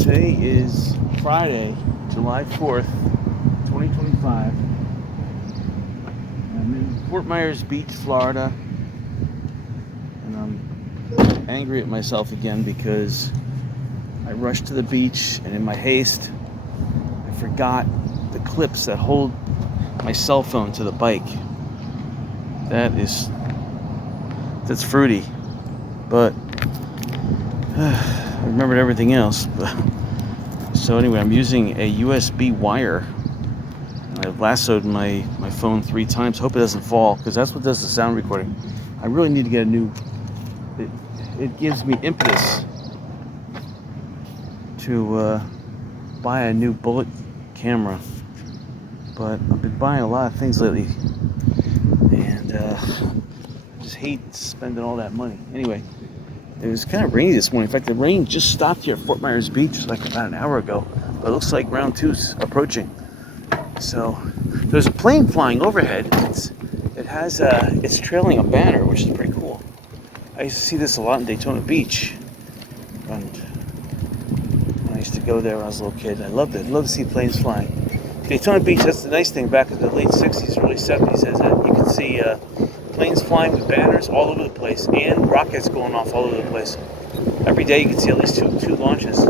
Today is Friday, July 4th, 2025. I'm in Fort Myers Beach, Florida, and I'm angry at myself again because I rushed to the beach and in my haste, I forgot the clips that hold my cell phone to the bike. That's fruity, but I remembered everything else. So anyway, I'm using a USB wire. I've lassoed my phone 3 times. Hope it doesn't fall, because that's what does the sound recording. I really need to get a new... It gives me impetus to buy a new bullet camera. But I've been buying a lot of things lately. And I just hate spending all that money. Anyway, it was kind of rainy this morning. In fact, the rain just stopped here at Fort Myers Beach like about an hour ago. But it looks like round 2's approaching. So there's a plane flying overhead. It's trailing a banner, which is pretty cool. I used to see this a lot in Daytona Beach. And when I used to go there when I was a little kid, I loved it. I loved to see planes flying. Daytona Beach, that's the nice thing back in the late 60s, early 70s, is that you could see planes flying with banners all over the place and rockets going off all over the place. Every day you could see at least two launches.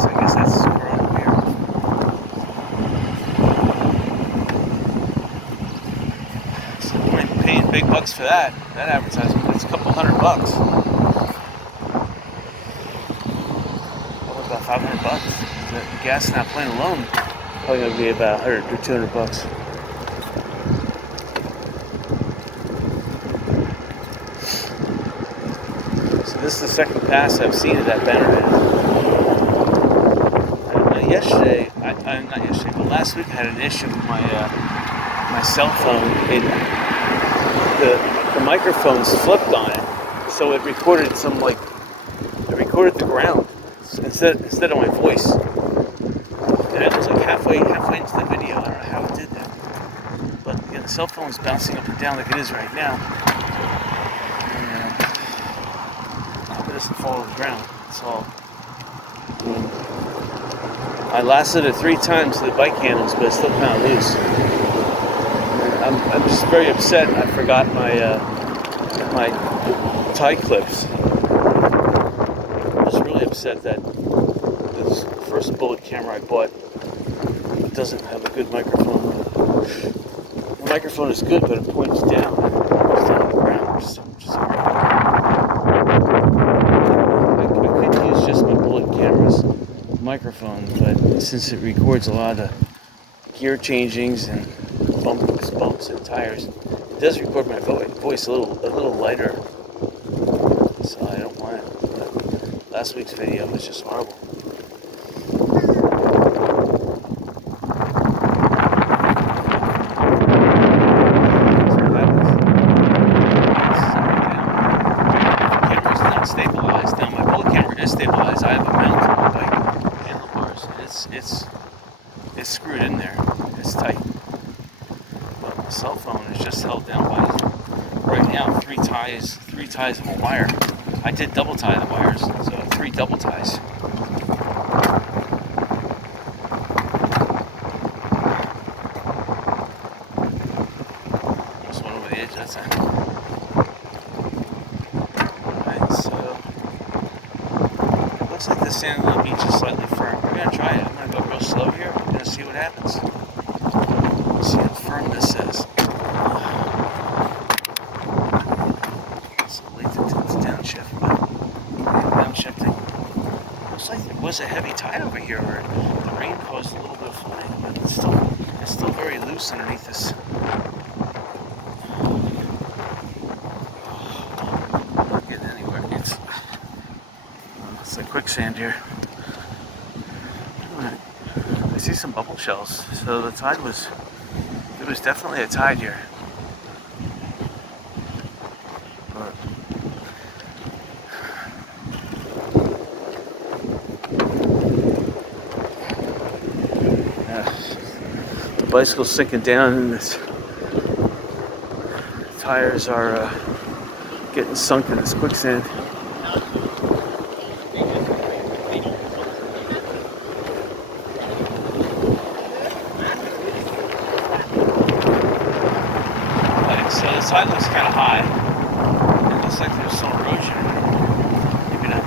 I guess that's Corona beer. So I'm paying big bucks for that advertisement. It's a couple $100. Probably about $500. The gas in that plane alone probably gonna be about $100 or $200. So this is the second pass I've seen of that banner. But last week I had an issue with my cell phone. The microphones flipped on it, so it recorded the ground instead of my voice. And it was like halfway into the video. I don't know how it did that, but yeah, the cell phone is bouncing up and down like it is right now. And I hope it doesn't fall to the ground. That's all. I lassoed it 3 times to the bike handles, but it's still kind of loose. I'm just very upset. I forgot my tie clips. I'm just really upset that this first bullet camera I bought doesn't have a good microphone. The microphone is good, but it points down. It's on the ground. I could use just my bullet camera's microphone, but since it records a lot of gear changings and bumps and tires, it does record my voice a little lighter, so I don't want it. But last week's video was just horrible. The camera's not stabilized. Now my bullet camera is stabilized. I have a mount on my bike handlebars, and it's screwed in there. It's tight. But my cell phone is just held down by, right now, three ties of a wire. I did double tie the wires, so 3 double ties. Almost went over the edge, that's it. Alright, so looks like the sand on the beach is slightly firm. We're gonna try it. I'm gonna go real slow here. We're gonna see what happens. See how firm this is. It's late to its downshift, but downshifting. Looks like there was a heavy tide over here, or the rain caused a little bit of flooding, but it's still very loose underneath this. I'm not getting anywhere. It's like quicksand here. I see some bubble shells, so the tide was definitely a tide here. But the bicycle's sinking down, and the tires are getting sunk in this quicksand. kind of high. It looks like there's some erosion. Maybe not.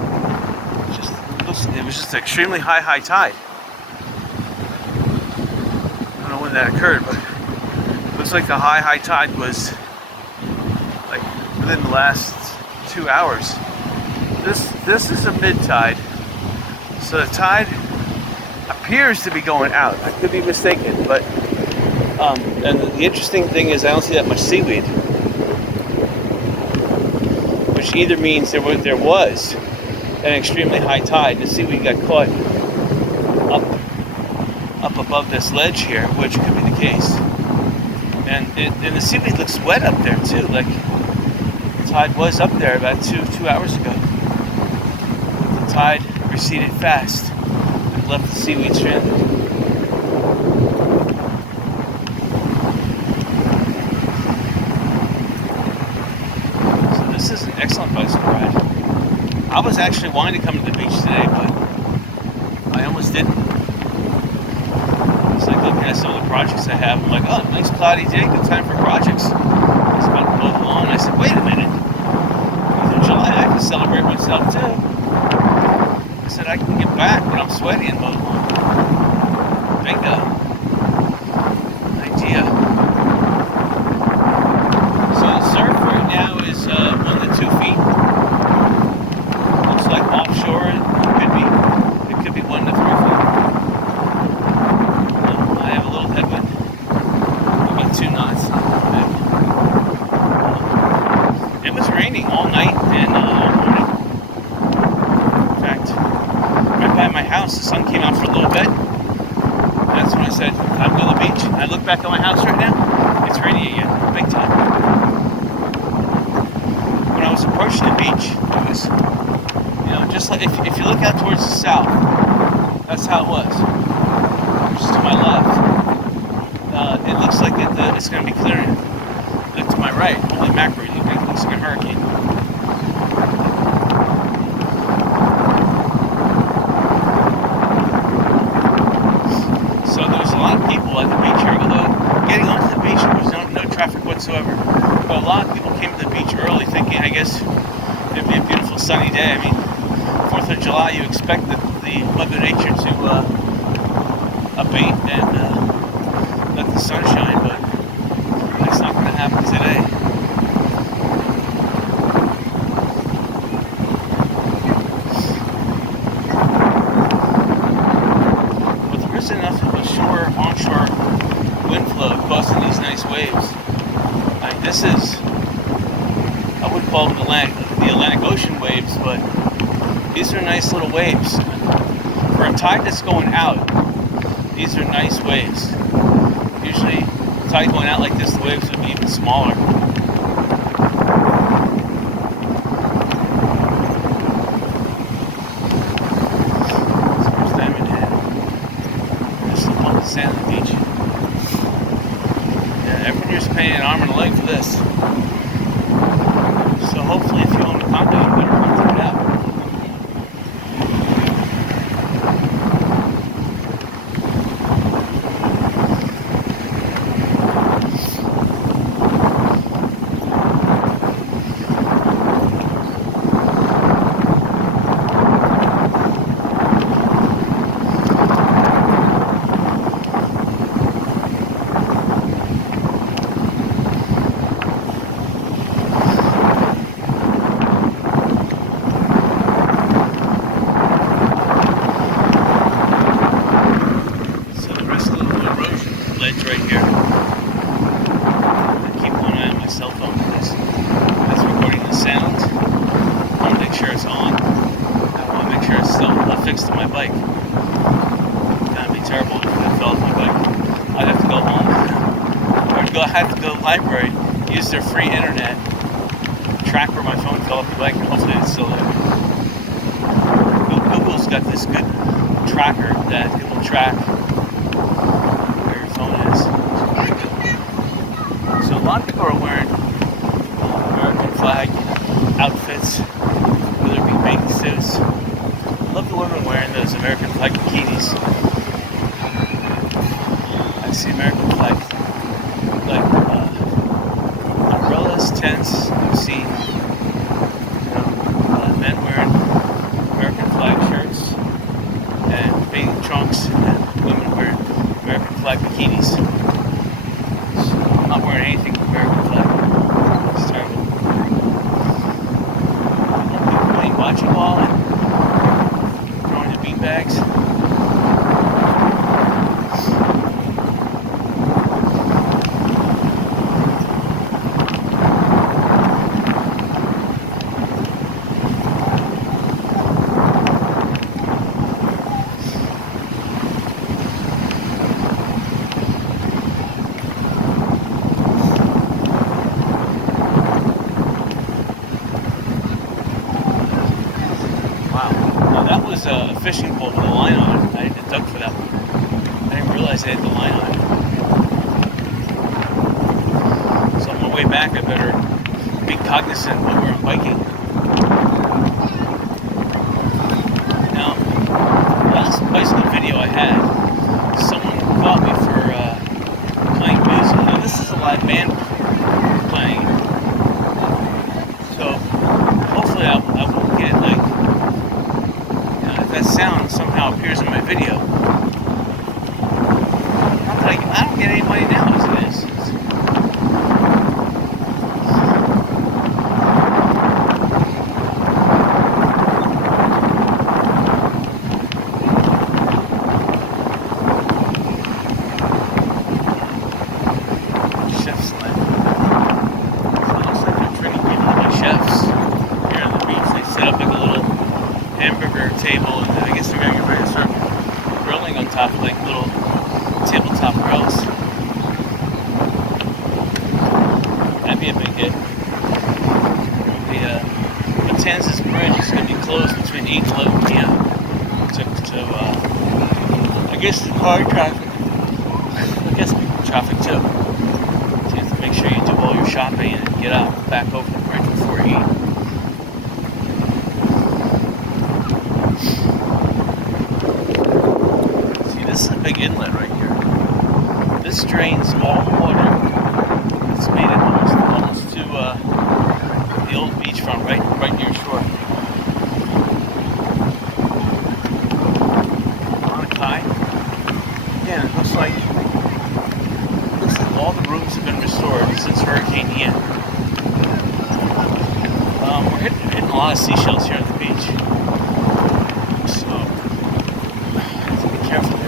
It was just extremely high tide. I don't know when that occurred, but it looks like the high tide was like within the last 2 hours. This is a mid-tide, so the tide appears to be going out. I could be mistaken, but and the interesting thing is I don't see that much seaweed, which either means there was an extremely high tide. The seaweed got caught up above this ledge here, which could be the case. And the seaweed looks wet up there too. Like the tide was up there about two hours ago. The tide receded fast and left the seaweed stranded. So this is an excellent bicycle ride. I was actually wanting to come to the beach today, but I almost didn't. It's like looking at some of the projects I have. I'm like, oh, nice cloudy day, good time for projects. I was about to mow the lawn. I said, wait a minute. In July, I can celebrate myself too. I said, I can get back when I'm sweaty and mow the lawn. Bingo. Idea. So the surf right now is 1 to 2 feet. Looks like offshore. It could be 1 to 3 feet. I have a little headwind. About 2 knots. It was raining all night and all morning. In fact, right by my house, the sun came out for a little bit. That's when I said, I'm going to the beach. I look back at my house right now, it's raining again, big time. When I was approaching the beach, it was, just like if you look out towards the south, that's how it was. Just to my left, it looks like it's going to be clearing. Look to my right, holy mackerel, it looks like a hurricane. So there's a lot of people at the beach here, although getting onto the beach there was no traffic whatsoever. But a lot of people came to the beach early thinking, I guess, it'd be a beautiful sunny day. I mean, 4th of July, you expect the Mother Nature to abate and let the sun shine, but that's not going to happen today. But there isn't enough of a onshore wind flow causing these nice waves. I mean, this is, I wouldn't call them the Atlantic Ocean waves, but these are nice little waves. For a tide that's going out, these are nice waves. Usually, tide going out like this, the waves would be even smaller. First time in here. Just look on the sand on the beach. Yeah, everyone here's paying an arm and a leg for this. So hopefully, if you own a condo, you better rent it out. Right here. I keep one eye on my cell phone because that's recording the sound. I want to make sure it's on. I want to make sure it's still affixed to my bike. That would be terrible if it fell off my bike. I'd have to go home. Or I'd have to go to the library, use their free internet, track where my phone fell off the bike, and hopefully it's still there. Google's got this good tracker that it will track is. So a lot of people are wearing American flag outfits, whether it be bathing suits. I love the women wearing those American flag bikinis. I see American flag like umbrellas, tents, That was a fishing pole with a line on it. I didn't duck for that one. I didn't realize it had the line on it. So on my way back, I better be cognizant of where I'm biking. Now, last bicycle video I had, someone caught me for playing music. Now this is a live band playing. So hopefully I won't get like, if that sound somehow appears in my video. I don't get any money now as it is. Chef's land. So it looks like they're training people to be chefs here on the beach. They set up like a little hamburger table, and I guess they're going to get ready to start grilling on top of like little tabletop grills. That'd be a big hit. The Matanzas Bridge is going to be closed between 8 and 11 p.m. to I guess the car traffic. I guess people traffic too. So you have to make sure you do all your shopping and get out back over the bridge before 8. This is a big inlet right here. This drains all the water. It's made it almost to the old beachfront right near shore. On a kai. Yeah, it looks like all the rooms have been restored since Hurricane Ian. We're hitting a lot of seashells here on the beach. So have to be careful here.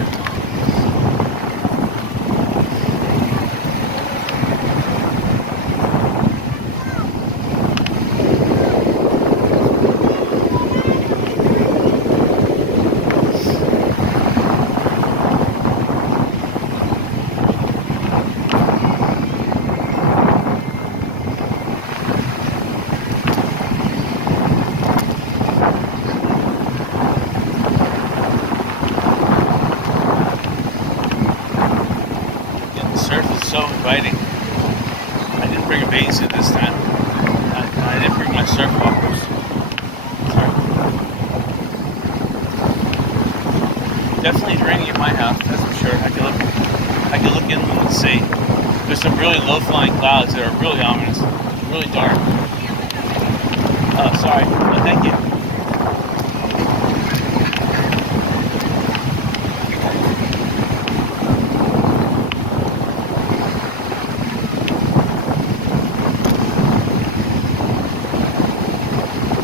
So inviting. I didn't bring a bathing suit this time. I didn't bring my surf walkers. Definitely raining at my house, that's for sure. I can look inland and see. There's some really low-flying clouds that are really ominous, really dark. Oh, sorry. Oh, thank you.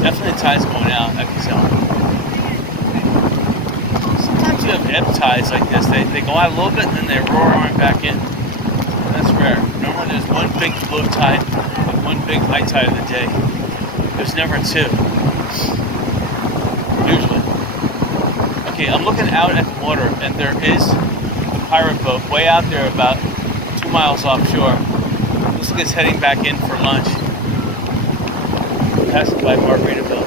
Definitely the tide's going out, I can tell. Sometimes you have ebb tides like this. They go out a little bit and then they roar on back in. And that's rare. Normally there's one big low tide and one big high tide of the day. There's never two. Usually. Okay, I'm looking out at the water and there is a pirate boat way out there about 2 miles offshore. Looks like it's heading back in for lunch. Passing by Margaritaville.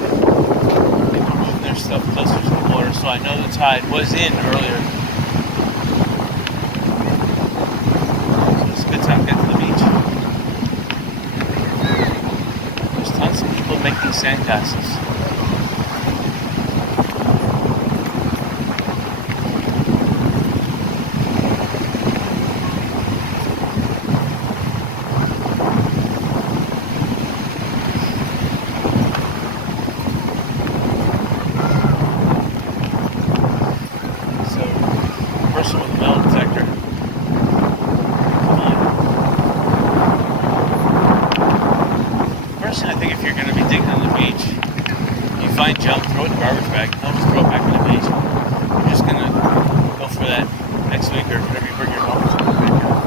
They were moving their stuff closer to the water, so I know the tide was in earlier. So it's a good time to get to the beach. There's tons of people making sandcastles. Person with a metal detector. Come on. Personally, I think if you're going to be digging on the beach, you find junk, throw it in the garbage bag, don't just throw it back on the beach. You're just going to go for that next week or whenever you bring your metal detector back out.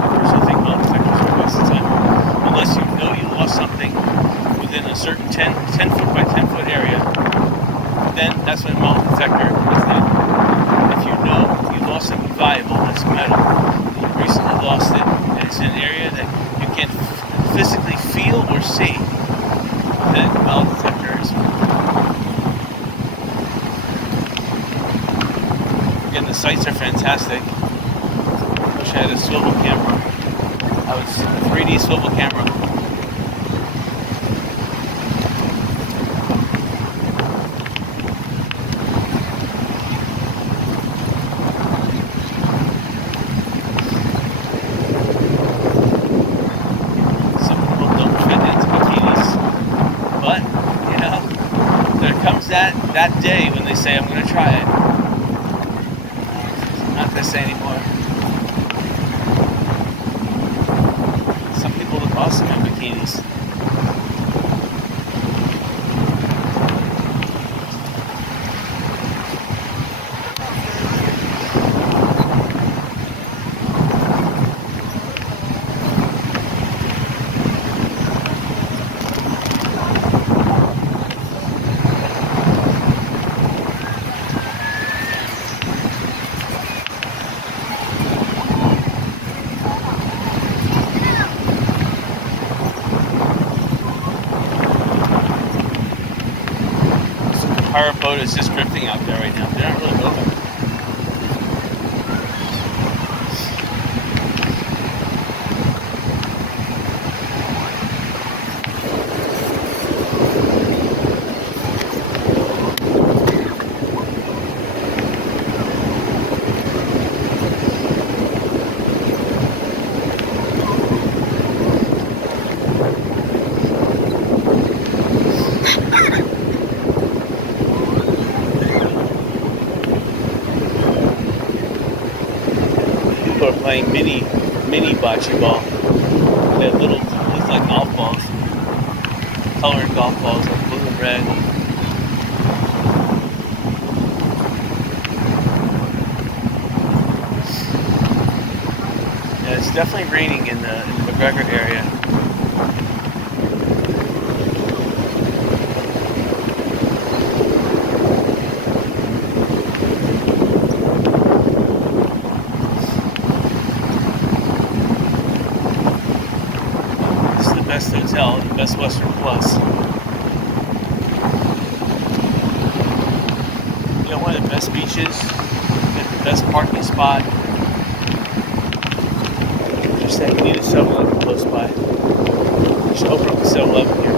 I personally think metal detectors are a waste of time. Unless you know you lost something within a certain 10 foot by 10 foot area, then that's when a metal detector is needed. If you know you lost something valuable that's metal, you recently lost it, and it's in an area that you can't physically feel or see, then metal detector is Again, the sights are fantastic. Wish I had a swivel camera. I was a 3D swivel camera. Some people don't fit into bikinis, but you know, there comes that day when they say, I'm going to try it. I'm not going to say anymore. Some people look awesome in bikinis. Our boat is just drifting out there right now. They're not really moving. People are playing mini bocce ball. They have little, looks like golf balls, colored golf balls, like blue and red. Yeah, it's definitely raining in the McGregor area. Best hotel, the Best Western Plus. You know, one of the best beaches, the best parking spot. Just that you need a 7-Eleven close by. You should open up a 7-Eleven here.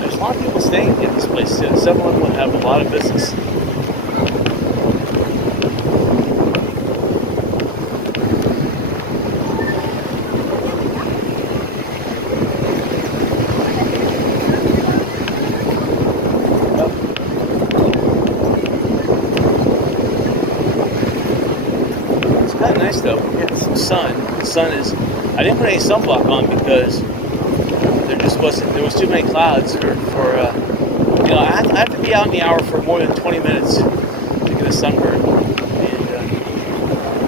There's a lot of people staying in this place too. 7-Eleven would have a lot of business. Nice though, we're getting some sun. The sun is, I didn't put any sunblock on because there was too many clouds for you know, I have to be out in the hour for more than 20 minutes to get a sunburn. And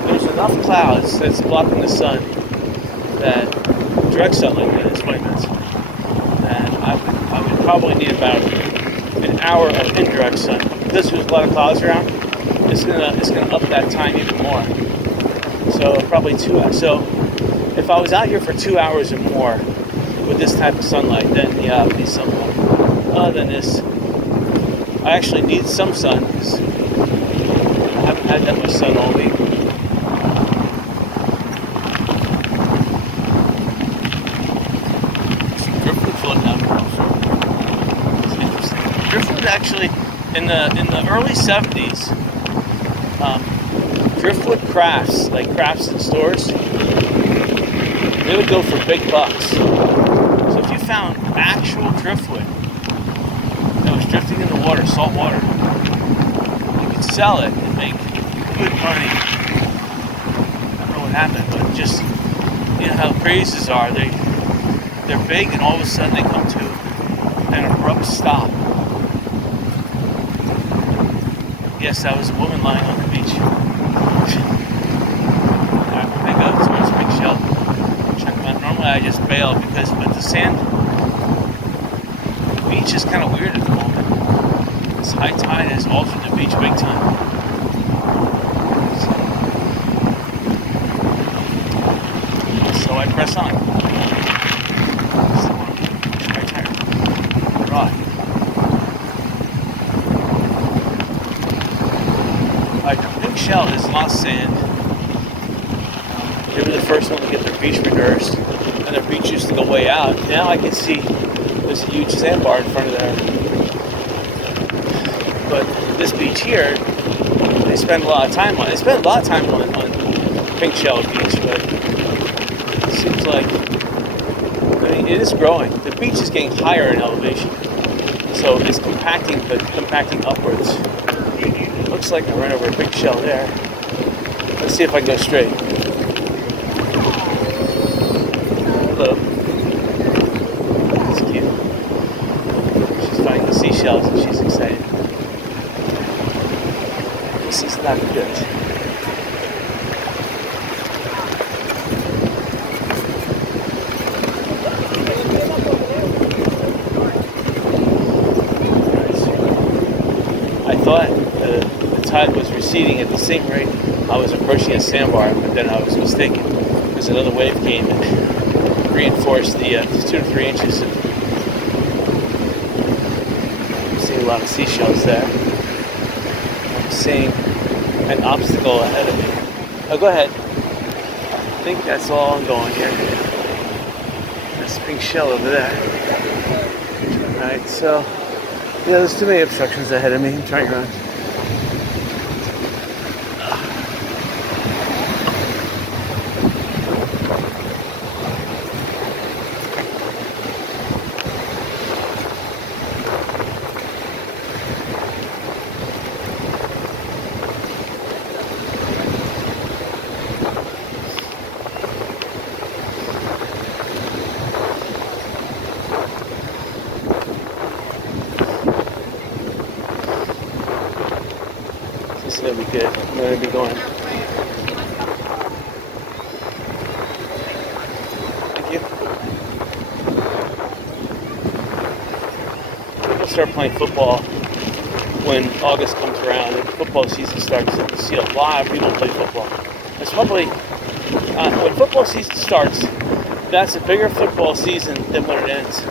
there's enough clouds that's blocking the sun, that direct sunlight is 20 minutes. And I would probably need about an hour of indirect sun. Because there's a lot of clouds around, it's gonna up that time even more. So probably 2 hours. So if I was out here for 2 hours or more with this type of sunlight, then yeah, I would need sunlight. Other than this, I actually need some sun because I haven't had that much sun all week. Some driftwood floating out here also. It's interesting. Driftwood actually in the early 70s. Driftwood crafts, like crafts in stores, they would go for big bucks. So if you found actual driftwood that was drifting in the water, salt water, you could sell it and make good money. I don't know what happened, but just, you know how crazes are. They're big and all of a sudden they come to an abrupt stop. Yes, that was a woman lying on the beach. Alright, we're gonna go towards the big shell. Check them out. Normally I just bail because with the sand, the beach is kind of weird at the moment. This high tide has altered the beach big time. So I press on. Right there. Right. Shell has lost sand. They were the first one to get their beach reversed, and their beach used to go way out. Now I can see there's a huge sandbar in front of there. But this beach here, they spend a lot of time on. They spend a lot of time on Pink Shell Beach, but it seems like it is growing. The beach is getting higher in elevation, so it's compacting, but compacting upwards. Looks like I ran over a big shell there. Let's see if I can go straight. Hello. That's cute. She's finding the seashells and she's excited. This is not good. I thought the tide was receding at the same rate I was approaching a sandbar, but then I was mistaken because another wave came and reinforced the 2 to 3 inches. I'm seeing a lot of seashells there. I'm seeing an obstacle ahead of me. Oh, go ahead. I think that's all I'm going here. There's a pink shell over there. Alright, so yeah, there's too many obstructions ahead of me. I'm trying to run. This is going to be good. I'm going to be going. Thank you. We'll start playing football when August comes around and football season starts. You see a lot of people play football. It's probably, when football season starts, that's a bigger football season than when it ends.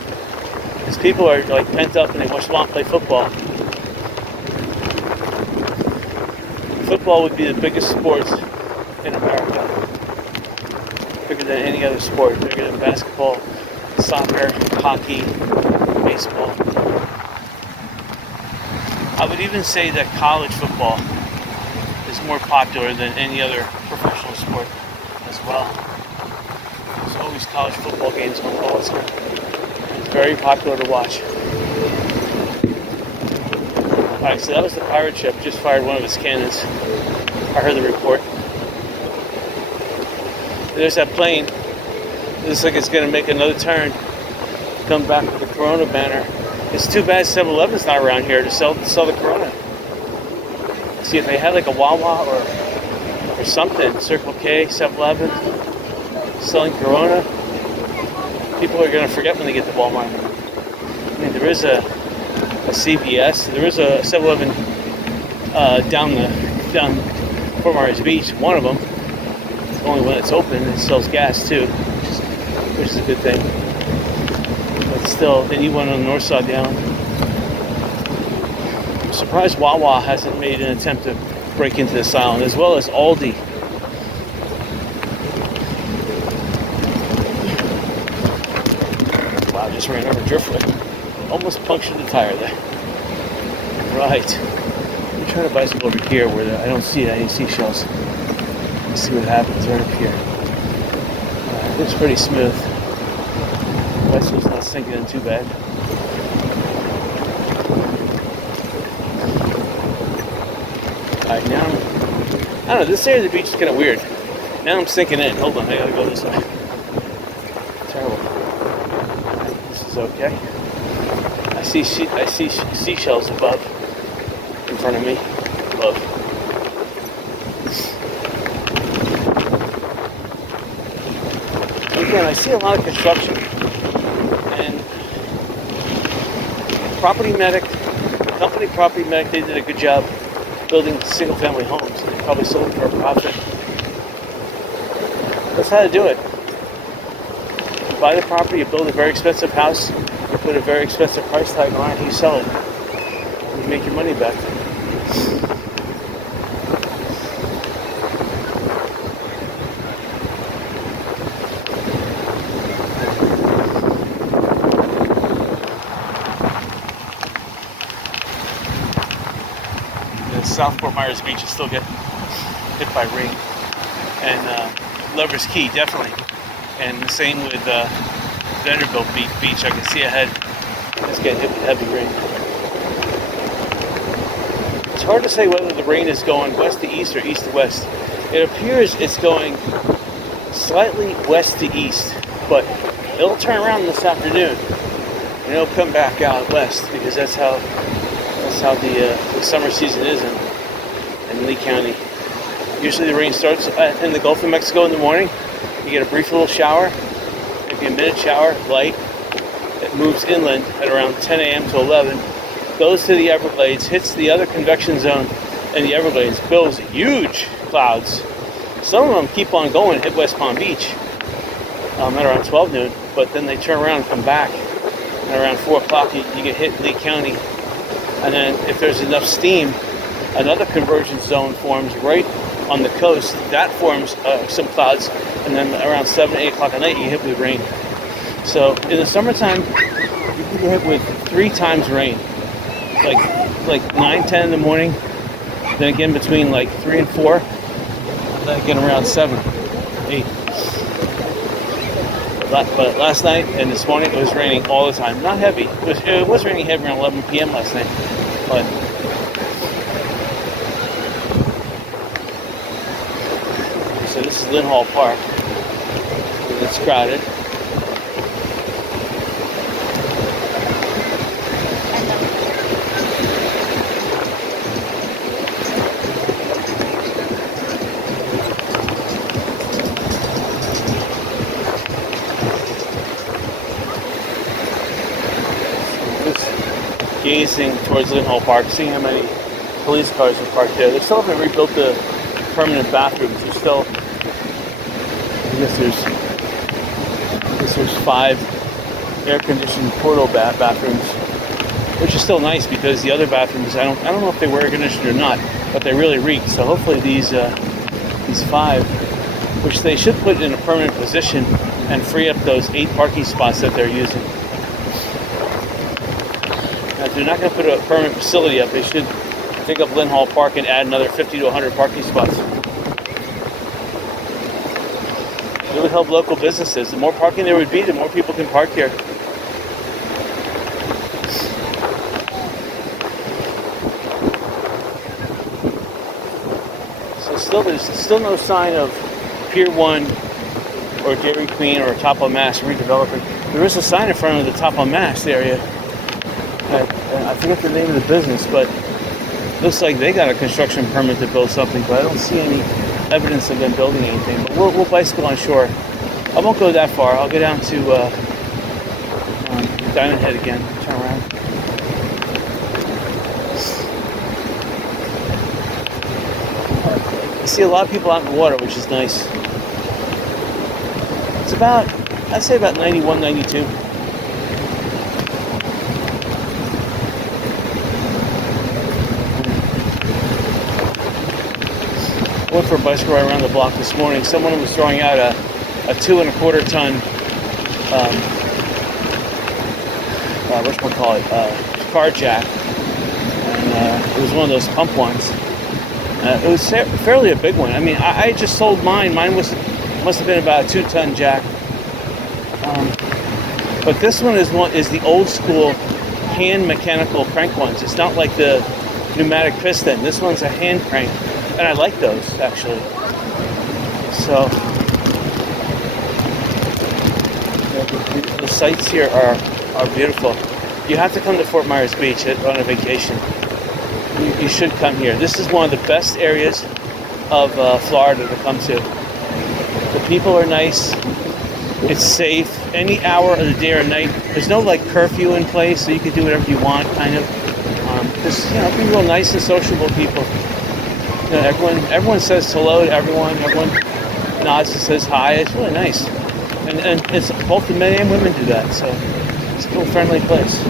Because people are like pent up and they just want to play football. Football would be the biggest sport in America. Bigger than any other sport. Bigger than basketball, soccer, hockey, baseball. I would even say that college football is more popular than any other professional sport as well. There's always college football games on all the time. It's very popular to watch. Alright, so that was the pirate ship. Just fired one of its cannons. I heard the report. There's that plane. It looks like it's going to make another turn. Come back with the Corona banner. It's too bad 7-Eleven's not around here to sell the Corona. See, if they had like a Wawa or something, Circle K, 7-Eleven, selling Corona, people are going to forget when they get to Walmart. I mean, there is a CVS. There is a 7-Eleven down Fort Myers Beach. One of them, it's the only one that's open. It sells gas too, which is a good thing. But still, they need one on the north side of the island. I'm surprised Wawa hasn't made an attempt to break into this island, as well as Aldi. Wow, I just ran over driftwood. Almost punctured the tire there. Right. Let me try to bicycle over here where I don't see any seashells. Let's see what happens right up here. It looks pretty smooth. The bicycle's not sinking in too bad. Alright, now I don't know, this area of the beach is kind of weird. Now I'm sinking in. Hold on, I gotta go this way. Terrible. This is okay. I see seashells above, in front of me, above. Again, I see a lot of construction, and company Property Medic, they did a good job building single-family homes. They probably sold them for a profit. That's how to do it. You buy the property, you build a very expensive house, you put a very expensive price tag on it, and you sell it. And you make your money back. South Fort Myers Beach, you still get hit by rain. And Lover's Key, definitely. And the same with Vanderbilt Beach. I can see ahead. It's getting hit with heavy rain. It's hard to say whether the rain is going west to east or east to west. It appears it's going slightly west to east, but it'll turn around this afternoon and it'll come back out west, because that's how the summer season is in Lee County. Usually the rain starts in the Gulf of Mexico in the morning. You get a brief little shower, maybe a minute shower, light. It moves inland at around 10 a.m. to 11, goes to the Everglades, hits the other convection zone in the Everglades, builds huge clouds. Some of them keep on going, hit West Palm Beach at around 12 noon, but then they turn around and come back. And around 4 o'clock, you get hit Lee County. And then if there's enough steam, another convergence zone forms right on the coast. That forms some clouds. And then around 7, 8 o'clock at night, you hit with rain. So in the summertime, you can get hit with 3 times rain. Like 9, 10 in the morning. Then again between like 3 and 4. Then again around 7, 8. But last night and this morning it was raining all the time. Not heavy. It was raining heavy around 11 p.m. last night. But so this is Lynn Hall Park. It's crowded. Gazing towards Lynn Hall Park, seeing how many police cars are parked there. They still haven't rebuilt the permanent bathrooms. There's still, I guess there's 5 air-conditioned portal bathrooms, which is still nice, because the other bathrooms, I don't know if they were air-conditioned or not, but they really reek. So hopefully these 5, which they should put in a permanent position and free up those 8 parking spots that they're using. If they're not going to put a permanent facility up, they should take up Lynn Hall Park and add another 50 to 100 parking spots. It would help local businesses. The more parking there would be, the more people can park here. So there's still no sign of Pier 1 or Dairy Queen or Top on Mast redeveloping. There is a sign in front of the Top on Mast area. I forget the name of the business, but it looks like they got a construction permit to build something, but I don't see any evidence of them building anything. But we'll bicycle on shore. I won't go that far. I'll go down to Diamond Head again, turn around. I see a lot of people out in the water, which is nice. It's about, I'd say about 91, 92. Went for a bicycle ride around the block this morning. Someone was throwing out a 2 1/4 ton car jack, and it was one of those pump ones. It was fairly a big one. I mean, I just sold mine. Mine must have been about a 2-ton jack. But this one is the old school hand mechanical crank ones. It's not like the pneumatic piston. This one's a hand crank. And I like those, actually. So, the sights here are beautiful. You have to come to Fort Myers Beach on a vacation. You should come here. This is one of the best areas of Florida to come to. The people are nice. It's safe. Any hour of the day or night. There's no like curfew in place, so you can do whatever you want, kind of. Just be real nice and sociable people. Everyone says hello to everyone. Everyone nods and says hi. It's really nice, and it's both the men and women do that. So it's a real friendly place.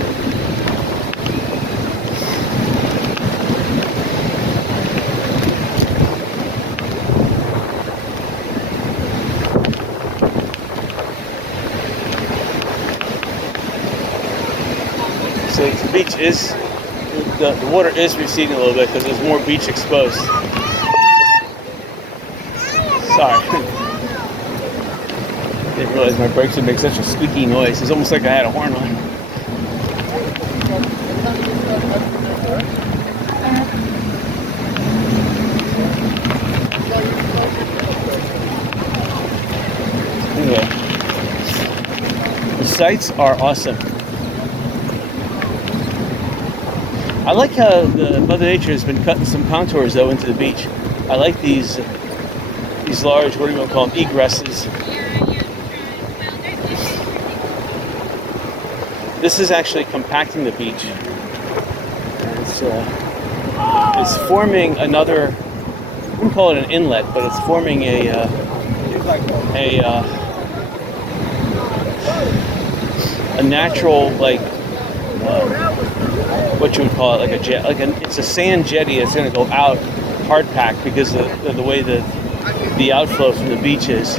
So the beach is the water is receding a little bit because there's more beach exposed. Sorry. Didn't realize my brakes would make such a squeaky noise. It's almost like I had a horn on. Anyway, the sights are awesome. I like how the Mother Nature has been cutting some contours though into the beach. I like these large, what do you want to call them, egresses. This is actually compacting the beach. It's forming another, I wouldn't call it an inlet, but it's forming a natural, like, what you would call it, like a jet, it's a sand jetty that's going to go out hard packed because of the way the outflow from the beach is.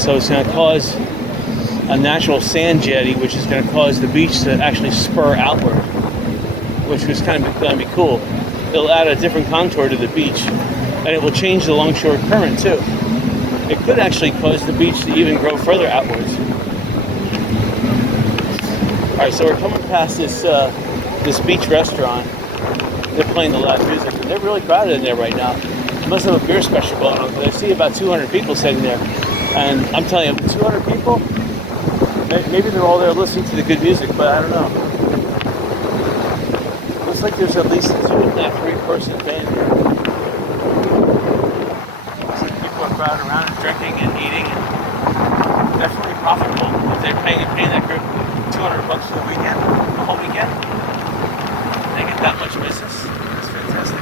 So it's going to cause a natural sand jetty, which is going to cause the beach to actually spur outward, which was kind of going to be cool. It'll add a different contour to the beach, and it will change the longshore current too. It could actually cause the beach to even grow further outwards. All right, so we're coming past this beach restaurant. They're playing a lot of music, and they're really crowded in there right now. They must have a beer special going on, but I see about 200 people sitting there. And I'm telling you, 200 people, maybe they're all there listening to the good music, but I don't know. Looks like there's at least 2.5, 3-person band here. Looks like people are crowding around and drinking and eating, and definitely profitable if they're paying that group $200 for the weekend, the whole weekend. They get that much business. That's fantastic.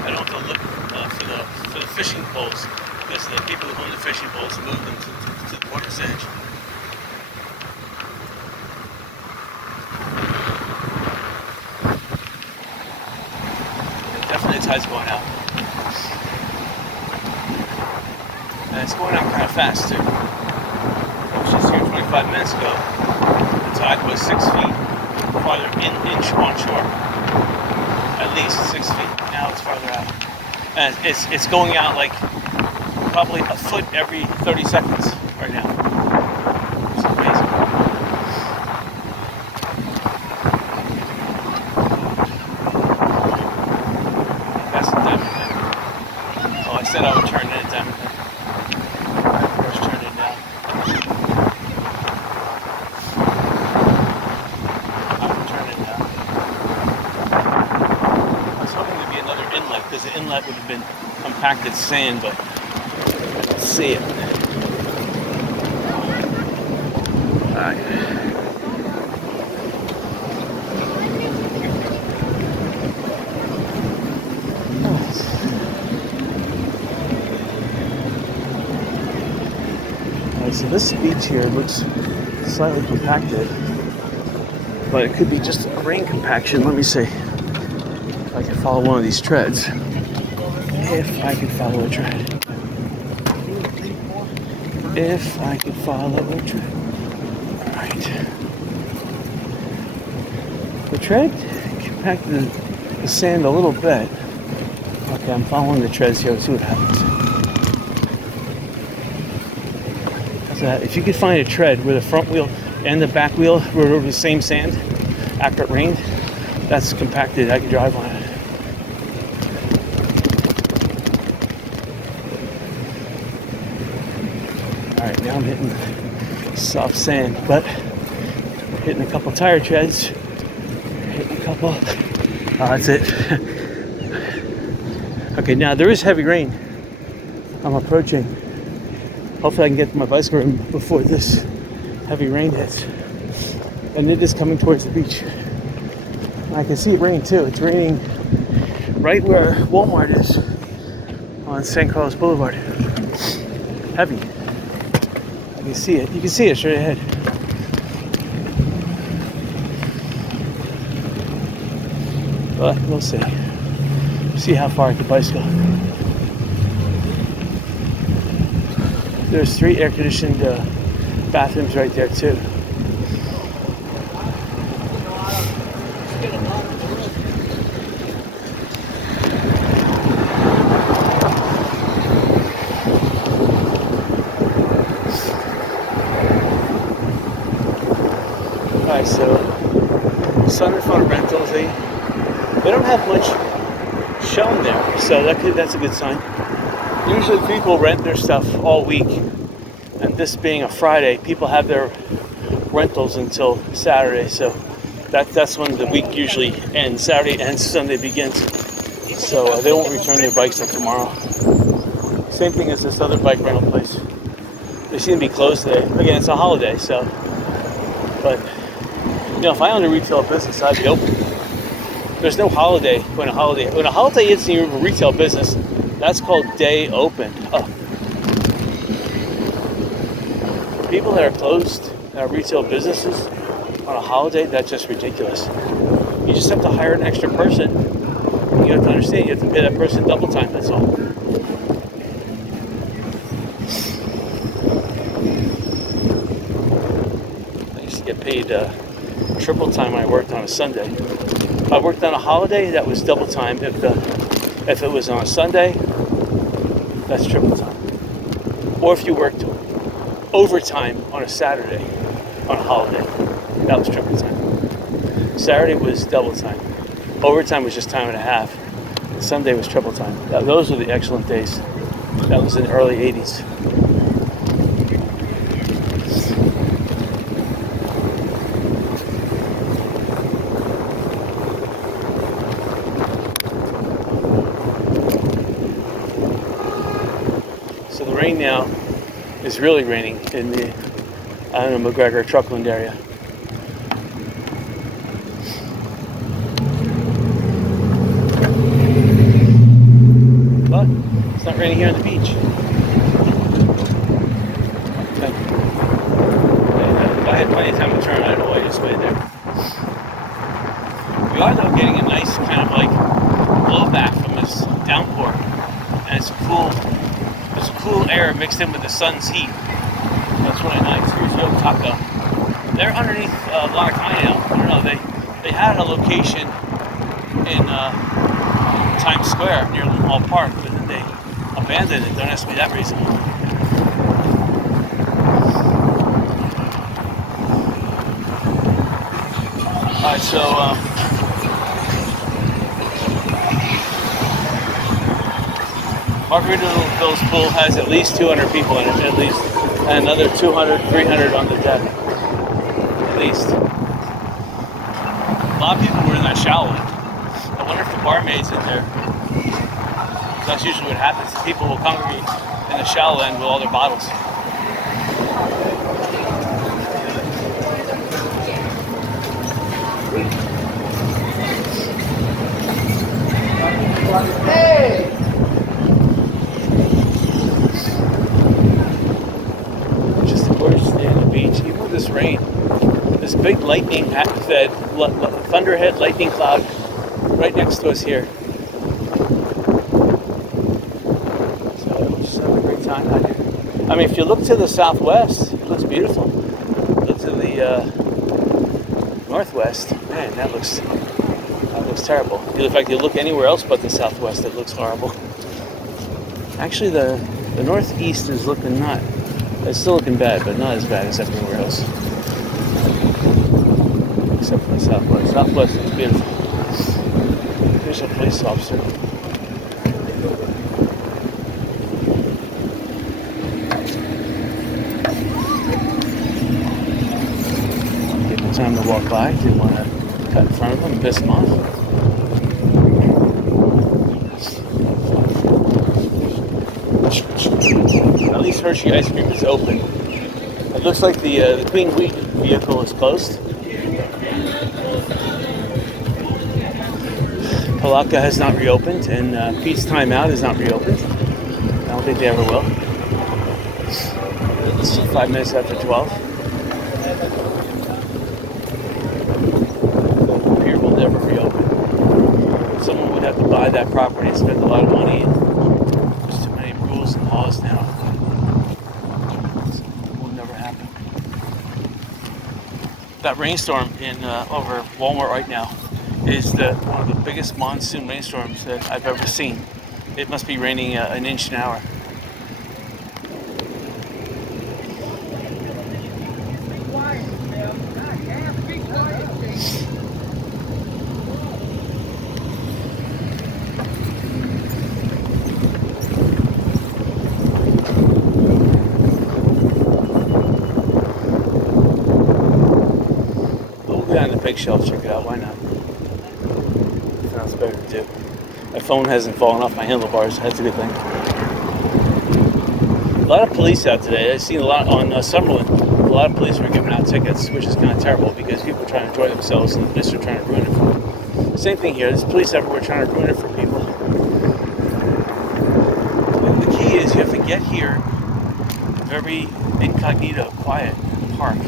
I don't have to look for the fishing poles because the people who own the fishing poles move them to the water's edge. Definitely the tide's going out. And it's going out kind of fast too. I was just here 25 minutes ago. The tide was 6 feet farther inch onshore. At least 6 feet. Now it's farther out. And it's going out like probably a foot every 30 seconds right now. It's amazing. That's the diamond thing. Oh, I said I would turn in a diamond thing. First turn it now. I would turn it now. I was hoping there'd be another inlet because the inlet would have been compacted sand, but let's see it. Alright. Alright, so this beach here looks slightly compacted, but it could be just a rain compaction. Let me see if I can follow one of these treads. If I can follow a tread. If I can follow a tread. Alright. The tread compacted the sand a little bit. Okay, I'm following the treads here. Let's see what happens. If you could find a tread where the front wheel and the back wheel were over the same sand after it rained, that's compacted. I can drive on it. Alright, now I'm hitting soft sand, but hitting a couple tire treads. Hitting a couple. That's it. Okay, now there is heavy rain. I'm approaching. Hopefully I can get to my bicycle room before this heavy rain hits. And it is coming towards the beach. I can see it rain too. It's raining right where Walmart is on St. Carlos Boulevard. Heavy. I can see it. You can see it straight ahead. But we'll see. See how far I can bicycle. There's 3 air-conditioned bathrooms right there too. Alright, so Sun and Fun Rentals, they don't have much shown there, so that's a good sign. Usually people rent their stuff all week, and this being a Friday, people have their rentals until Saturday, so that's when the week usually ends. Saturday ends, Sunday begins, so they won't return their bikes until tomorrow. Same thing as this other bike rental place. They seem to be closed today. Again, it's a holiday, so, but if I owned a retail business, I'd be open. There's no holiday when a holiday isn't even a retail business. That's called day open. Oh. People that are closed, that are retail businesses on a holiday, that's just ridiculous. You just have to hire an extra person. You have to understand, you have to pay that person double time, that's all. I used to get paid triple time when I worked on a Sunday. If I worked on a holiday, that was double time. If it was on a Sunday, that's triple time. Or if you worked overtime on a Saturday, on a holiday, that was triple time. Saturday was double time. Overtime was just time and a half. And Sunday was triple time. Those were the excellent days. That was in the early 80s. So the rain now is really raining in the, McGregor, Truckland area. But it's not raining here on the beach. I had plenty of time to turn. I don't know why I just waited there. We are though getting a nice kind of like blowback from this downpour, and it's cool. There's cool air mixed in with the sun's heat. That's what I like. Here's Yo Taco. They're underneath Lackawanna now. I don't know. They had a location in Times Square near Hall Park, but then they abandoned it. Don't ask me that reason. Alright, so Margaritaville's pool has at least 200 people in it, at least, and another 200, 300 on the deck, at least. A lot of people were in that shallow end. I wonder if the barmaid's in there. That's usually what happens. People will congregate in the shallow end with all their bottles. Hey! Just a gorgeous day on the beach, even with this rain. This big lightning thunderhead lightning cloud right next to us here. So just have a great time out here. I mean, if you look to the southwest, it looks beautiful. Look to the northwest, man, that looks terrible. In fact, you look anywhere else but the southwest, it looks horrible. Actually, the northeast is looking it's still looking bad, but not as bad as everywhere else. Except for the southwest. Southwest is beautiful. There's a police officer. Give him time to walk by. Didn't want to cut in front of him and piss him off. At least Hershey ice cream is open. It looks like the Queen Wheat vehicle is closed. Palaka has not reopened, and Pete's Time Out is not reopened. I don't think they ever will. It's 5 minutes after 12. The pier will never reopen. to buy that property and spend a lot of money. There's too many rules and laws now. So it will never happen. That rainstorm in over Walmart right now is one of the biggest monsoon rainstorms that I've ever seen. It must be raining an inch an hour. We'll go down to the pig shelf, check it out, why not? Sounds better to do. My phone hasn't fallen off my handlebars, that's a good thing. A lot of police out today. I've seen a lot on Summerlin. A lot of police were giving out tickets, which is kind of terrible because people are trying to enjoy themselves and the police are trying to ruin it for them. Same thing here. There's police everywhere trying to ruin it for people. And the key is you have to get here very incognito, quiet, in the park,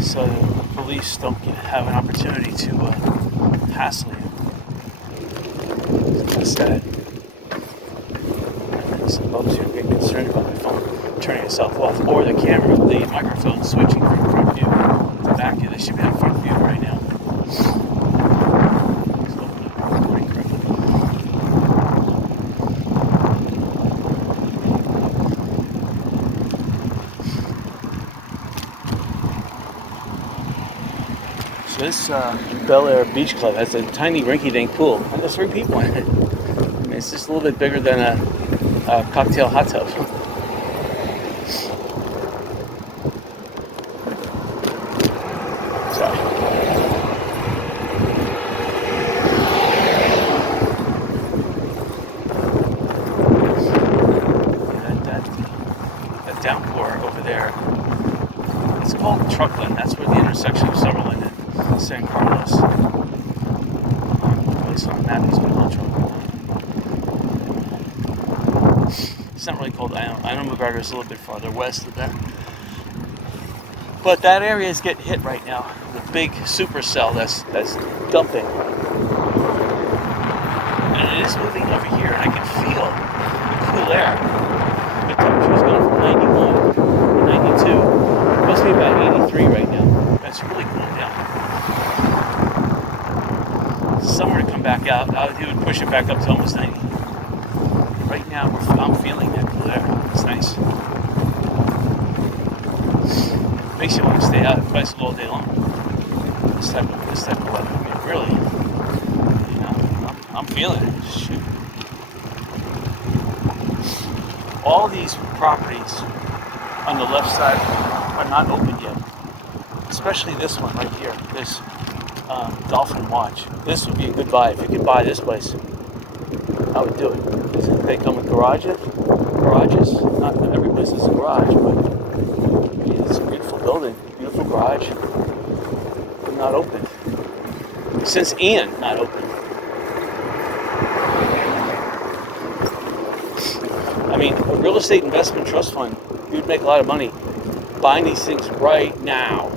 so the police don't have an opportunity to hassle you. It's kind of sad. Some folks here get concerned about my phone turning itself off, or the camera, the microphone switching from front view to back view. They should be on front view right now. So this Bel Air Beach Club has a tiny rinky-dink pool, and there's 3 people in it. I mean, it's just a little bit bigger than a cocktail hot tub. Sorry. That downpour over there, it's called Truckland. That's where the intersection of Summerlin and San Carlos. Place on the map is called Truckland. It's not really cold. I know McGregor is a little bit farther west of that. But that area is getting hit right now. The big supercell that's dumping. And it is moving over here, and I can feel the cool air. The temperature is going from 91 to 92. It must be about 83 right now. That's really cool down. Summer to come back out, he would push it back up to almost 90. Right now, I'm feeling that cool air. It's nice. Makes you want to stay out and bicycle all day long. This type of weather. I mean, really, I'm feeling it. Shoot. All these properties on the left side are not open yet. Especially this one right here. This Dolphin Watch. This would be a good buy. If you could buy this place, I would do it. They come with garages. Not every place is a garage, but it's a beautiful building, beautiful garage, but not open. Since Ian, not open. I mean, a real estate investment trust fund, you'd make a lot of money buying these things right now.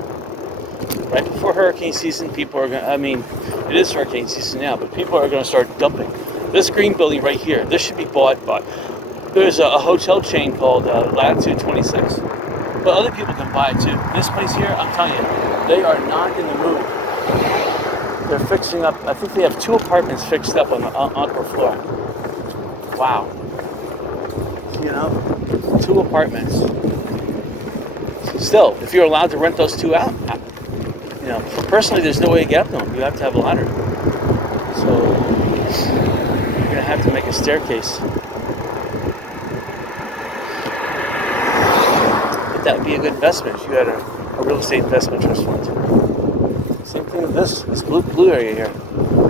Right before hurricane season, people are going to, I mean, it is hurricane season now, but people are going to start dumping. This green building right here, this should be bought by, there's a hotel chain called Latitude 26. But other people can buy it too. This place here, I'm telling you, they are not in the mood. They're fixing up, I think they have 2 apartments fixed up on the upper floor. Wow. 2 apartments. Still, if you're allowed to rent those 2 out, personally, there's no way to get up them. You have to have a ladder. So, you're going to have to make a staircase. But that would be a good investment if you had a real estate investment trust fund. Same thing with this blue area here.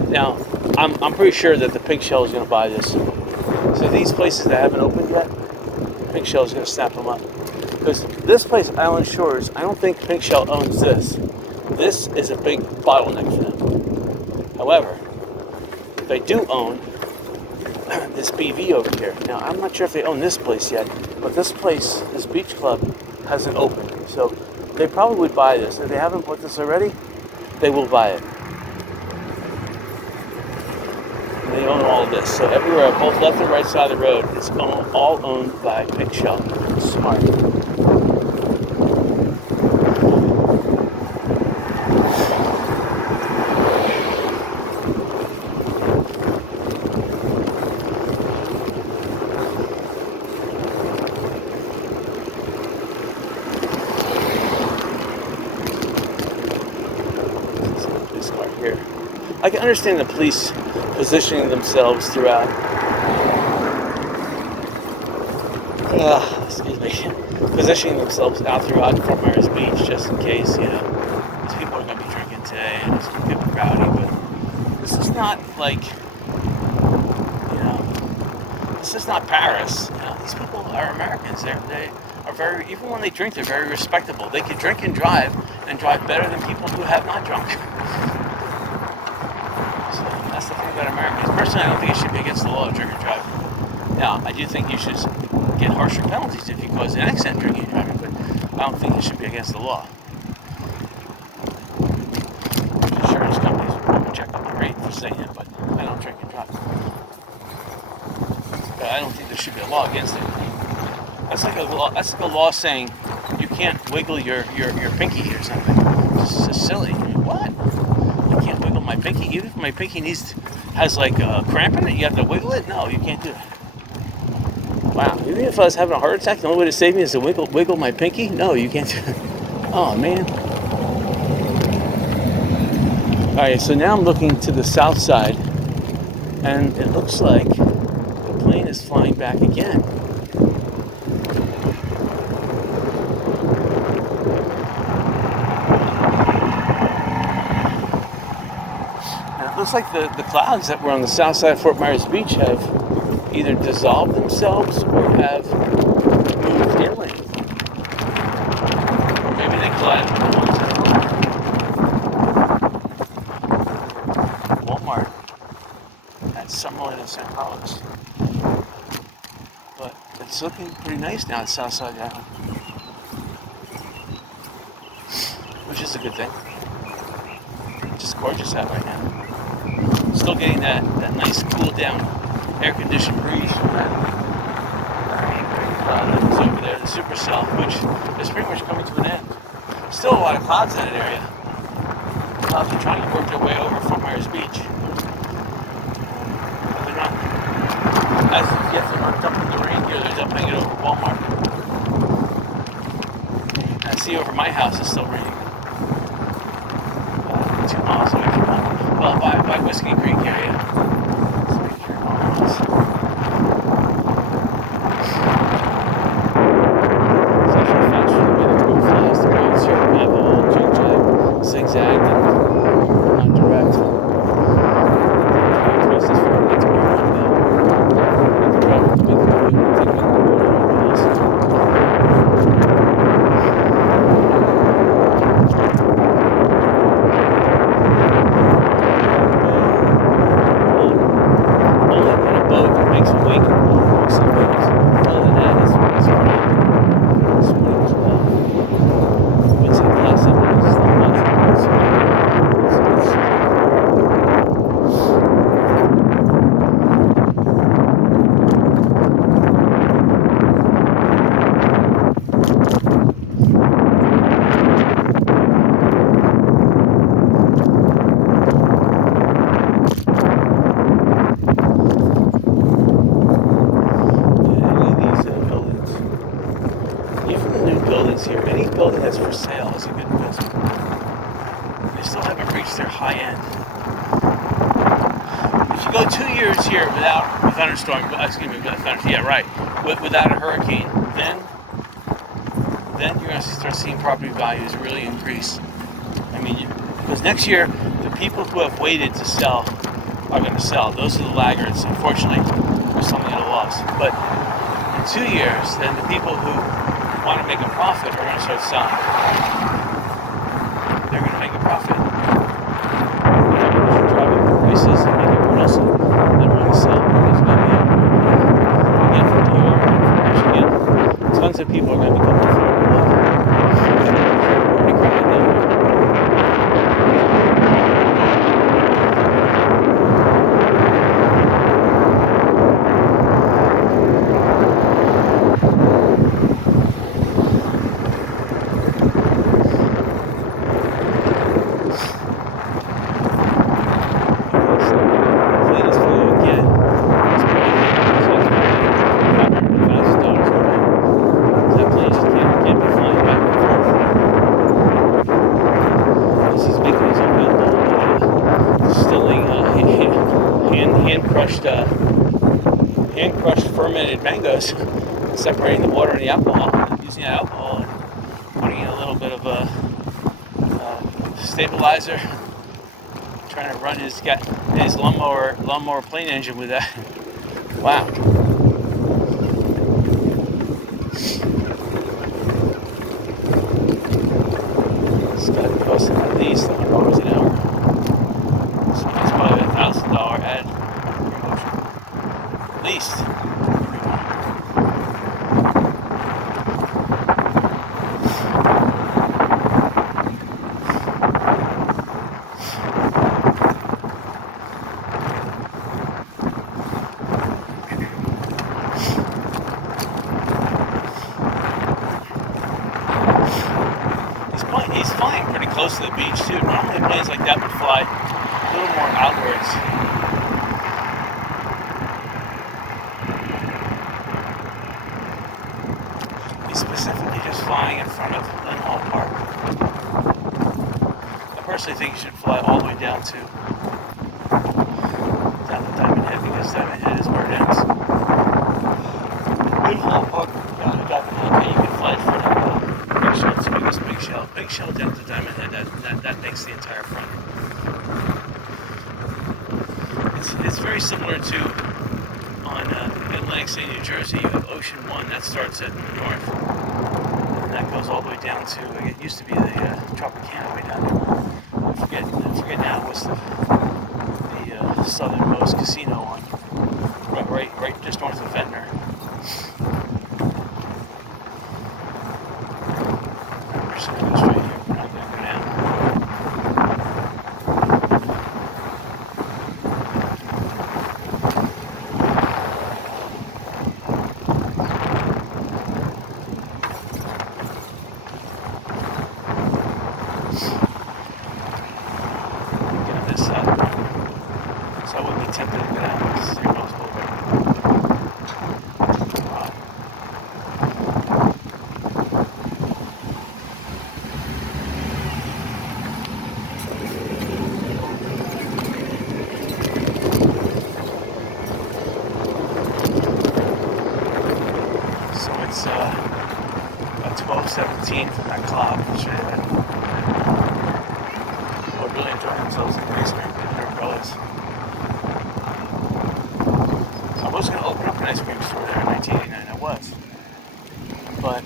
Now, I'm pretty sure that the Pig Shell is going to buy this. So these places that haven't opened yet, Pig Shell is going to snap them up. Because this place, Island Shores, I don't think Pig Shell owns this. This is a big bottleneck for them. However, they do own this BV over here. Now, I'm not sure if they own this place yet, but this place, this beach club, hasn't opened. So they probably would buy this. If they haven't bought this already, they will buy it. And they own own all of this. So everywhere, both left and right side of the road, it's all owned by Big Shell. Smart. Here. I can understand the police positioning themselves throughout. Positioning themselves out throughout Fort Myers Beach just in case, these people are going to be drinking today and it's going to get rowdy. But this is not like, this is not Paris. These people are Americans. They are very, even when they drink, they're very respectable. They can drink and drive better than people who have not drunk. That's the thing about Americans. Personally, I don't think it should be against the law to drink and drive. Now, I do think you should get harsher penalties if you cause an accident drinking and driving, but I don't think it should be against the law. Insurance companies will check on my rate for saying it, but I don't drink and drive. But I don't think there should be a law against it. That's like a law saying you can't wiggle your pinky or something. It's just silly. What? I can't wiggle my pinky. Even if my pinky has like a cramp in it, you have to wiggle it? No, you can't do it. Wow. Even if I was having a heart attack, the only way to save me is to wiggle my pinky? No, you can't do it. Oh, man. Alright, so now I'm looking to the south side, and it looks like the plane is flying back again. Looks like the clouds that were on the south side of Fort Myers Beach have either dissolved themselves or have moved inland. Or maybe they collided with the ones that were Walmart at Summerlin and St. Carlos. But it's looking pretty nice now on the south side of the island, which is a good thing. It's just gorgeous out right now. Still getting that nice cool down air conditioned breeze from that that's over there, the supercell, which is pretty much coming to an end. Still a lot of clouds in that area. Clouds are trying to work their way over Fort Myers Beach. But they're not, as yet they're not dumping the rain here, they're dumping it over Walmart. I see over my house it's still raining. 2 miles away from home. Well, by Whiskey Creek area. It's like 3 miles. It's actually faster than the crow flies. The roads here have a whole jig-jag, zigzagged, and not direct. Twist this from that's where you want to go. Make the traffic to make the road, take the road here. Any building that's for sale is a good investment. They still haven't reached their high end. If you go 2 years here without a thunderstorm, without a hurricane, then you're going to start seeing property values really increase. I mean, because next year, the people who have waited to sell are going to sell. Those are the laggards, unfortunately, for something at a loss. But in 2 years, then the people who want to make a profit are going to start selling. They're going to make a profit. They're driving up prices and make everyone else that want to sell. There's going to be again from New York and from Michigan. Tons of people are going to be coming from hand crushed fermented mangoes, separating the water and the alcohol, and using that alcohol and putting in a little bit of a stabilizer, trying to run his lawnmower plane engine with that. Wow. It's got to cost at least $100 an hour. So that's probably $1,000 added promotion. At least. He's flying pretty close to the beach too. Normally planes like that would fly a little more outwards. He's specifically just flying in front of Lynn Hall Park. I personally think he should fly all the way down to Diamond Head, because Diamond Head is where it ends. Lynn Hall Park, Diamond Head, you can fly in front of Big Shell down to Diamond Head. That makes the entire front. It's very similar to on Atlantic City, New Jersey. You have Ocean One that starts at the north, and that goes all the way down to, it used to be the Tropicana way down there. I forget now what's the southernmost casino on, right just north of Ventnor. So go straight here. We're not going to go down. Get on this side. So I wouldn't be tempted to go down this St. Louis Boulevard. So it's about 12:17 from that cloud, which are really enjoying themselves in the basement. Their umbrellas. I was going to open up an ice cream store there in 1989. I was, but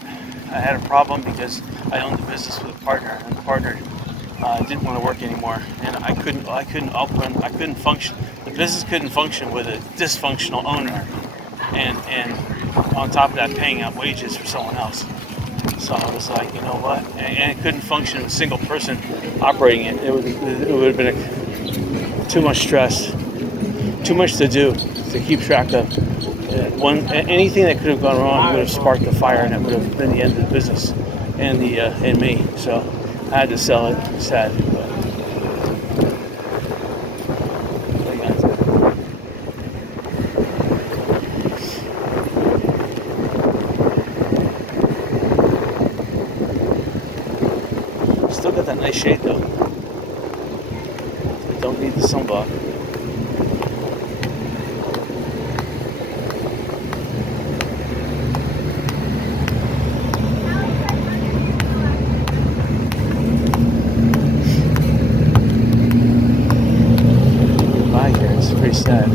I had a problem because I owned the business with a partner, and the partner didn't want to work anymore, and I couldn't function. The business couldn't function with a dysfunctional owner, and on top of that, paying out wages for someone else. So I was like, you know what? And it couldn't function with a single person operating it. It would have been too much stress, too much to do to keep track of. Anything that could have gone wrong would have sparked a fire, and it would have been the end of the business and me. So I had to sell it. Sad, but. Still got that nice shade though. I don't need the sunblock. Bye here, it's pretty sad.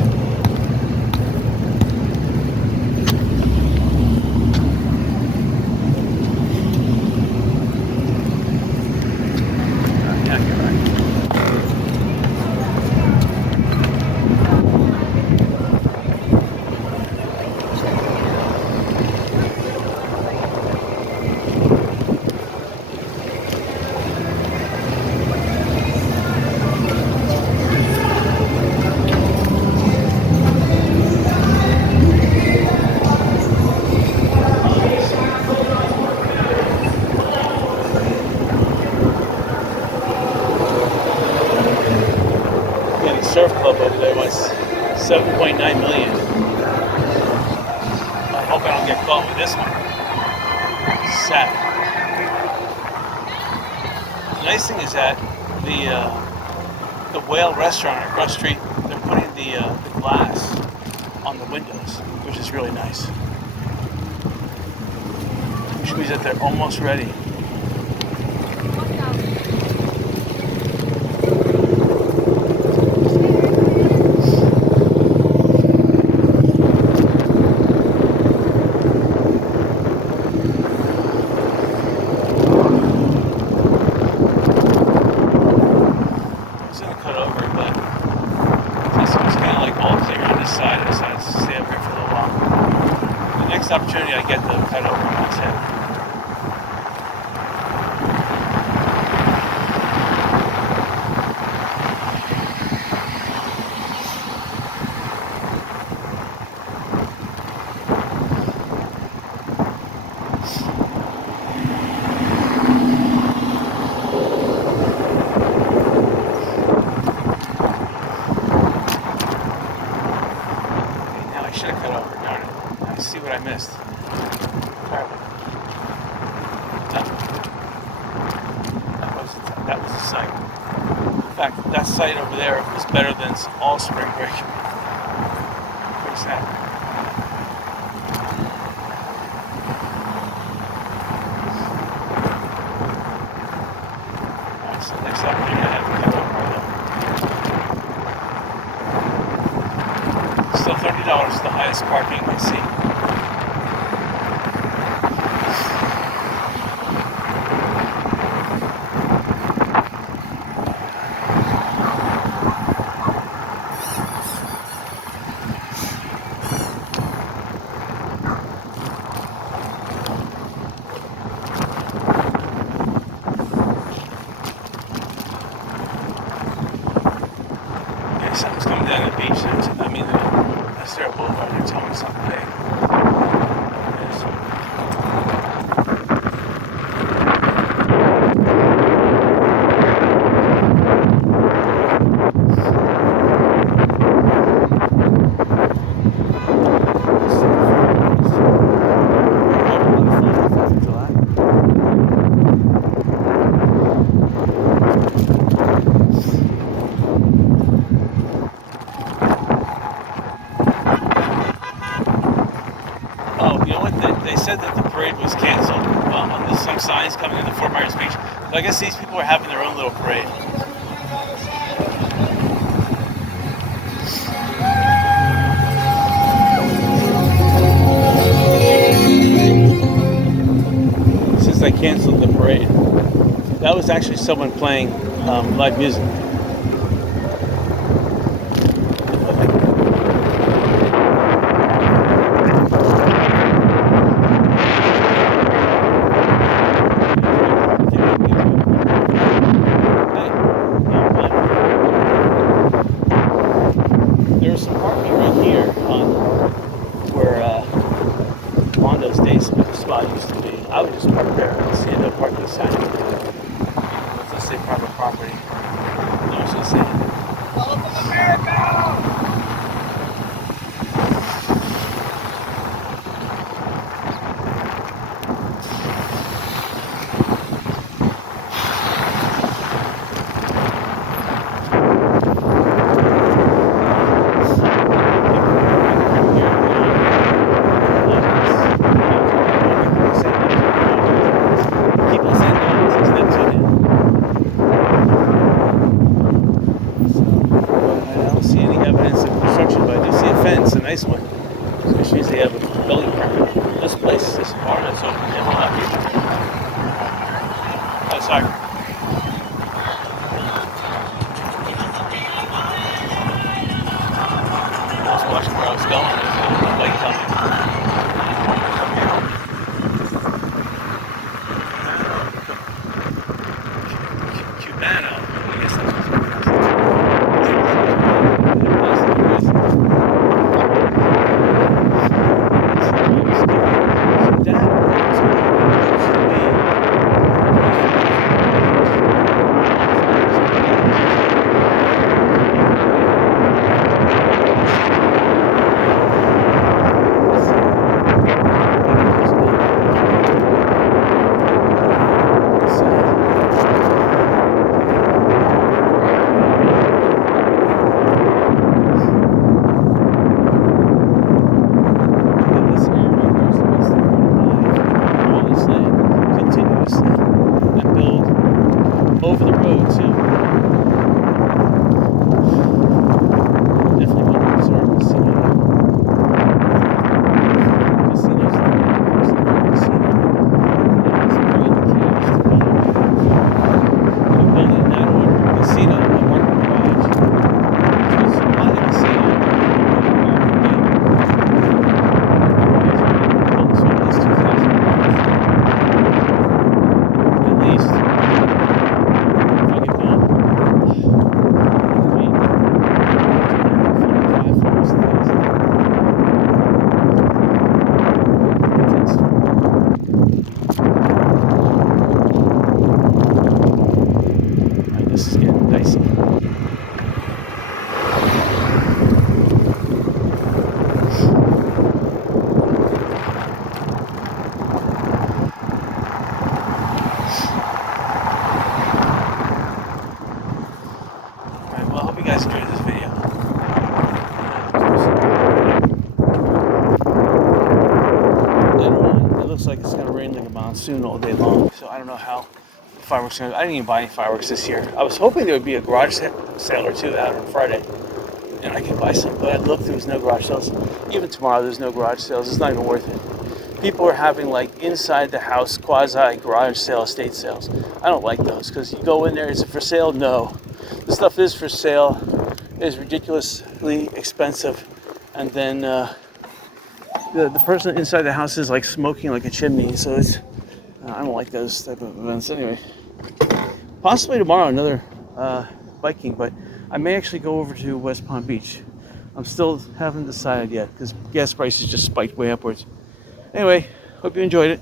Surf club over there was 7.9 million. I hope I don't get caught with this one. Sad. The nice thing is that the whale restaurant across the street, they're putting the glass on the windows, which is really nice. Which means that they're almost ready. Opportunity I get to cut over on this head. Okay, now I should have cut over, darn it. Now see what I missed. That was the site. In fact, that site over there is better than all spring break. Pretty sad. Alright, so next up here I have to go over. Still $30 is the highest parking I see. Something's coming down the beach. I mean, that's their boulevard. They're telling me something big. They said that the parade was canceled. There's some signs coming into Fort Myers Beach. So I guess these people are having their own little parade. Since they canceled the parade, that was actually someone playing live music. There's some parking right here on where Mondo's Day spot used to be. I would just park there and see the parking sign. Let's say private property. No, it's just saying. Welcome to America! Fence, a nice one. Which means they have a building permit. This place, this apartment's open. They will not be. Oh, sorry. I was watching where I was going. There's a light coming. Cubano. I guess that's what buy flowers and things. Alright, this is getting dicey. Alright, well, I hope you guys enjoyed this video. Later on, it looks like it's going to rain like a monsoon all day long, so I don't know how the fireworks are going to... I didn't even buy any fireworks this year. I was hoping there would be a garage sale or two out on Friday, and I could buy some, but I looked, there was no garage sales. Even tomorrow, there's no garage sales. It's not even worth it. People are having like inside the house quasi garage sale, estate sales. I don't like those because you go in there, is it for sale? No. The stuff is for sale. It is ridiculously expensive, and then the person inside the house is like smoking like a chimney. So it's I don't like those type of events. Anyway, possibly tomorrow another biking, but I may actually go over to West Palm Beach. I'm still haven't decided yet because gas prices just spiked way upwards. Anyway, hope you enjoyed it.